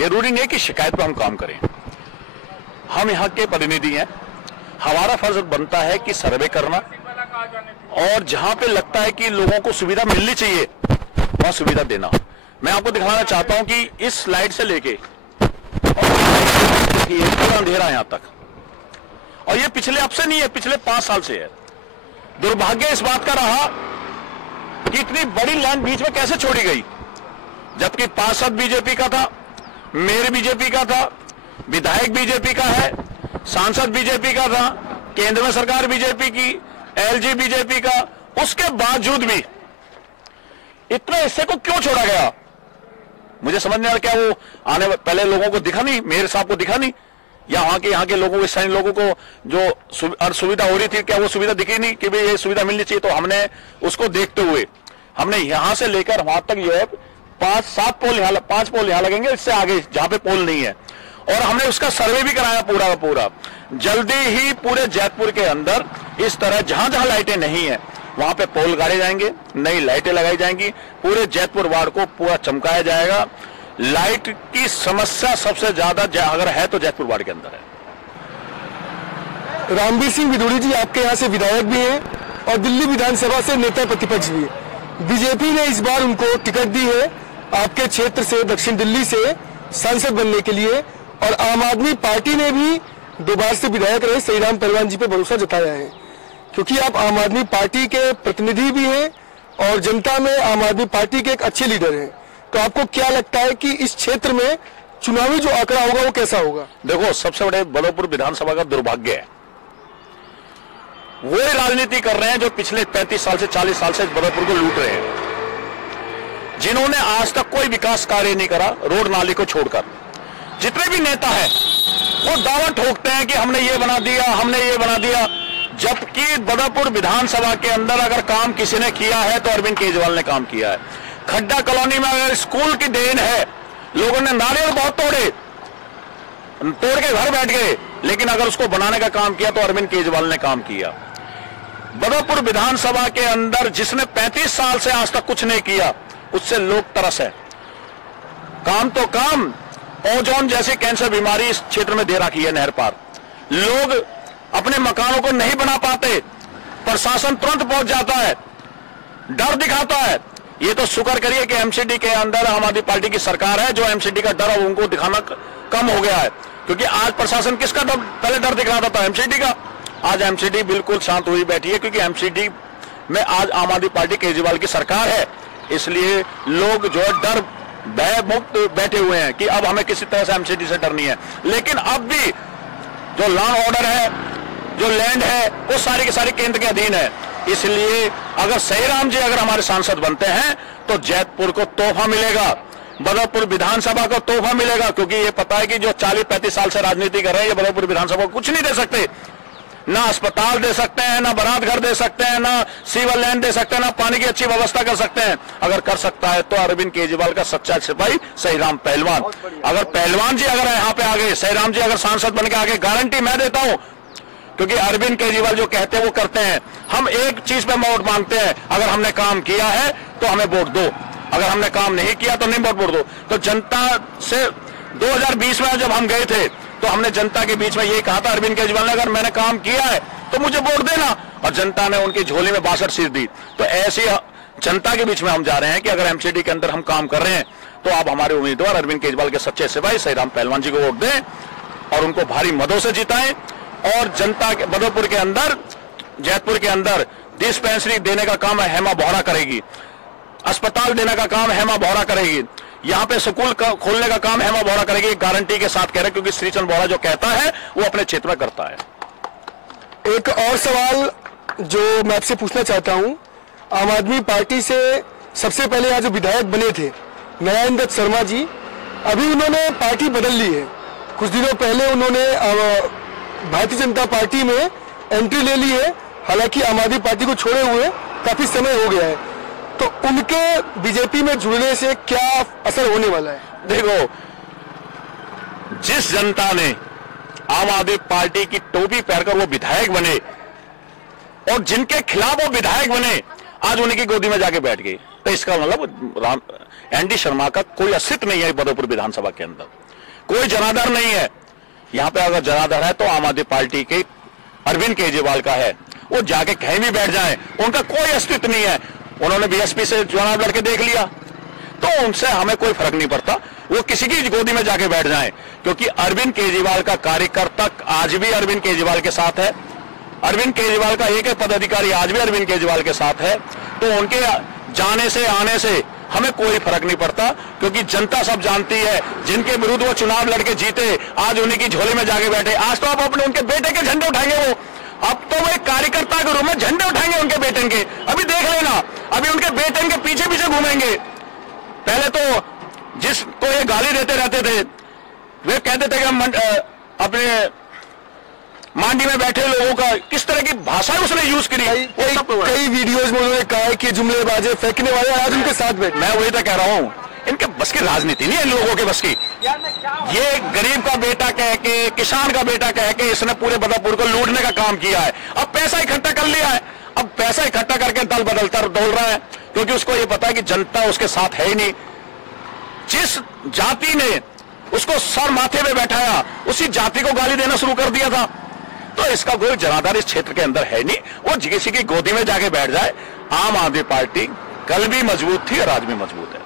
जरूरी नहीं है कि शिकायत पर हम काम करें। हम यहाँ के प्रतिनिधि हैं, हमारा फर्ज बनता है कि सर्वे करना और जहां पे लगता है कि लोगों को सुविधा मिलनी चाहिए वहां सुविधा देना। मैं आपको दिखाना चाहता हूं कि इस लाइट से लेके पूरा अंधेरा यहां तक, और ये पिछले अब से नहीं है, पिछले 5 साल से है। दुर्भाग्य इस बात का रहा कि इतनी बड़ी लाइन बीच में कैसे छोड़ी गई, जबकि पार्षद बीजेपी का था, मेयर बीजेपी का था, विधायक बीजेपी का है, सांसद बीजेपी का था, केंद्र में सरकार बीजेपी की, एलजी बीजेपी का, उसके बावजूद भी इतने हिस्से को क्यों छोड़ा गया मुझे समझ नहीं आ रहा। क्या वो आने पहले लोगों को दिखा नहीं, मेयर साहब को दिखा नहीं, या यहाँ के लोगों को, स्थानीय लोगों को जो सुविधा हो रही थी, क्या वो सुविधा दिखी नहीं कि भाई ये सुविधा मिलनी चाहिए? तो हमने उसको देखते हुए हमने यहां से लेकर वहां तक जो है 5-7 पोल यहाँ, 5 पोल यहाँ लगेंगे, इससे आगे जहां पे पोल नहीं है, और हमने उसका सर्वे भी कराया पूरा का पूरा। जल्दी ही पूरे जैतपुर के अंदर इस तरह जहां जहां लाइटें नहीं है वहां पे पोल गाड़े जाएंगे, नई लाइटें लगाई जाएंगी, पूरे जैतपुर वार्ड को पूरा चमकाया जाएगा। लाइट की समस्या सबसे ज्यादा अगर है तो जैतपुर वार्ड के अंदर है। रामवीर सिंह विदुड़ी जी आपके यहाँ से विधायक भी हैं और दिल्ली विधानसभा से नेता प्रतिपक्ष भी है। बीजेपी ने इस बार उनको टिकट दी है आपके क्षेत्र से, दक्षिण दिल्ली से सांसद बनने के लिए, और आम आदमी पार्टी ने भी 2 बार से विधायक रहे सहीराम पहलवान जी पे भरोसा जताया है, क्योंकि आप आम आदमी पार्टी के प्रतिनिधि भी हैं और जनता में आम आदमी पार्टी के एक अच्छे लीडर हैं। तो आपको क्या लगता है कि इस क्षेत्र में चुनावी जो आंकड़ा होगा वो कैसा होगा? देखो, सबसे बड़े बदरपुर विधानसभा का दुर्भाग्य है, वो राजनीति कर रहे हैं जो पिछले 35 साल से 40 साल से बदरपुर को लूट रहे हैं, जिन्होंने आज तक कोई विकास कार्य नहीं करा, रोड नाली को छोड़कर। जितने भी नेता हैं वो दावा ठोकते हैं कि हमने ये बना दिया, हमने ये बना दिया, जबकि बदरपुर विधानसभा के अंदर अगर काम किसी ने किया है तो अरविंद केजरीवाल ने काम किया है। खड्डा कॉलोनी में अगर स्कूल की देन है, लोगों ने नारियल बहुत तोड़ के घर बैठ गए, लेकिन अगर उसको बनाने का काम किया तो अरविंद केजरीवाल ने काम किया। बदरपुर विधानसभा के अंदर जिसने 35 साल से आज तक कुछ नहीं किया, उससे लोग तरस है। काम तो काम, ओजोन जैसी कैंसर बीमारी इस क्षेत्र में दे रखी है नहर पार, लोग अपने मकानों को नहीं बना पाते, प्रशासन तुरंत पहुंच जाता है, डर दिखाता है। ये तो शुक्र करिए कि एमसीडी के अंदर आम आदमी पार्टी की सरकार है, जो एमसीडी का डर अब उनको दिखाना कम हो गया है, क्योंकि आज प्रशासन किसका डर पहले डर दिखाता था? एमसीडी का। आज एमसीडी बिल्कुल शांत हुई बैठी है, क्योंकि एमसीडी में आज आम आदमी पार्टी केजरीवाल की सरकार है, इसलिए लोग जो है डर भय मुक्त बैठे हुए हैं कि अब हमें किसी तरह से एमसीडी से डर नहीं है। लेकिन अब भी जो लॉ ऑर्डर है, जो लैंड है, वो सारी की सारी केंद्र के अधीन है। इसलिए अगर सहीराम जी अगर हमारे सांसद बनते हैं तो जैतपुर को तोहफा मिलेगा, बदरपुर विधानसभा को तोहफा मिलेगा, क्योंकि ये पता है कि जो 40-35 साल से राजनीति कर रहे हैं ये बदरपुर विधानसभा को कुछ नहीं दे सकते। ना अस्पताल दे सकते हैं, ना बारात घर दे सकते हैं, ना सीवर लाइन दे सकते हैं, ना पानी की अच्छी व्यवस्था कर सकते हैं। अगर कर सकता है तो अरविंद केजरीवाल का सच्चा सिपाही सहीराम पहलवान। अगर पहलवान जी अगर यहाँ पे आगे, सहीराम जी अगर सांसद बन के आगे, गारंटी मैं देता हूं, क्योंकि अरविंद केजरीवाल जो कहते हैं वो करते हैं। हम एक चीज पे वोट मांगते हैं, अगर हमने काम किया है तो हमें वोट दो, अगर हमने काम नहीं किया तो नहीं वोट दो। तो जनता से 2020 में जब हम गए थे तो हमने जनता के बीच में यही कहा था, अरविंद केजरीवाल ने अगर मैंने काम किया है तो मुझे वोट देना, और जनता ने उनकी झोली में 62 सीट दी। तो ऐसी जनता के बीच में हम जा रहे हैं कि अगर एमसीडी के अंदर हम काम कर रहे हैं तो आप हमारे उम्मीदवार अरविंद केजरीवाल के सच्चे सिपाही सहीराम पहलवान जी को वोट दें और उनको भारी मतों से जिताएं। और जनता के बदरपुर के अंदर, जैतपुर के अंदर डिस्पेंसरी देने का काम हेमा बोहरा करेगी, अस्पताल देने का काम हेमा बोहरा करेगी, यहाँ पे स्कूल खोलने का काम हेमा बोहरा करेगी, गारंटी के साथ कह रहे, क्योंकि श्रीचंद बोहरा जो कहता है वो अपने क्षेत्र में करता है। एक और सवाल जो मैं आपसे पूछना चाहता हूं, आम आदमी पार्टी से सबसे पहले यहाँ जो विधायक बने थे नारायण दत्त शर्मा जी, अभी उन्होंने पार्टी बदल ली है। कुछ दिनों पहले उन्होंने भारतीय जनता पार्टी में एंट्री ले ली है, हालांकि आम आदमी पार्टी को छोड़े हुए काफी समय हो गया है। तो उनके बीजेपी में जुड़ने से क्या असर होने वाला है? देखो, जिस जनता ने आम आदमी पार्टी की टोपी पहनकर वो विधायक बने और जिनके खिलाफ वो विधायक बने, आज उन्हीं की गोदी में जाके बैठ गए, तो इसका मतलब एनडी शर्मा का कोई अस्तित्व नहीं है बदरपुर विधानसभा के अंदर। कोई जनाधार नहीं है। यहां पे अगर जनाधार है तो आम आदमी पार्टी के अरविंद केजरीवाल का है। वो जाके कहीं भी बैठ जाएं, उनका कोई अस्तित्व नहीं है। उन्होंने बीएसपी से चुनाव लड़के देख लिया, तो उनसे हमें कोई फर्क नहीं पड़ता, वो किसी की गोदी में जाके बैठ जाएं, क्योंकि अरविंद केजरीवाल का कार्यकर्ता आज भी अरविंद केजरीवाल के साथ है, अरविंद केजरीवाल का एक पदाधिकारी आज भी अरविंद केजरीवाल के साथ है। तो उनके जाने से आने से हमें कोई फर्क नहीं पड़ता, क्योंकि जनता सब जानती है जिनके विरुद्ध वो चुनाव लड़के जीते, आज उन्हीं की झोली में जाके बैठे। आज तो आप अपने उनके बेटे के झंडे उठाएंगे, वो अब तो वो एक कार्यकर्ता के रूप में झंडे उठाएंगे उनके बेटे के। अभी देख लेना, अभी उनके बेटे के पीछे पीछे घूमेंगे। पहले तो जिसको ये गाली देते रहते थे, वे कहते थे कि हम अपने मांडी में बैठे लोगों का किस तरह की भाषा उसने यूज करी। कई वीडियोज में उन्होंने कहा है कि जुमलेबाजे फेंकने वाले आज उनके साथ बैठे। मैं वही तो कह रहा हूं, इनके बस की राजनीति नहीं है इन लोगों के बस की। ये गरीब का बेटा कह के, किसान का बेटा कह के इसने पूरे बदरपुर को लूटने का काम किया है। अब पैसा इकट्ठा कर लिया है, अब पैसा इकट्ठा करके दल बदलता दौड़ रहा है, क्योंकि उसको ये पता है कि जनता उसके साथ है ही नहीं। जिस जाति ने उसको सर माथे में बैठाया, उसी जाति को गाली देना शुरू कर दिया था। तो इसका कोई जनाधार इस क्षेत्र के अंदर है नहीं, वो किसी की गोदी में जाके बैठ जाए। आम आदमी पार्टी कल भी मजबूत थी और आज भी मजबूत है।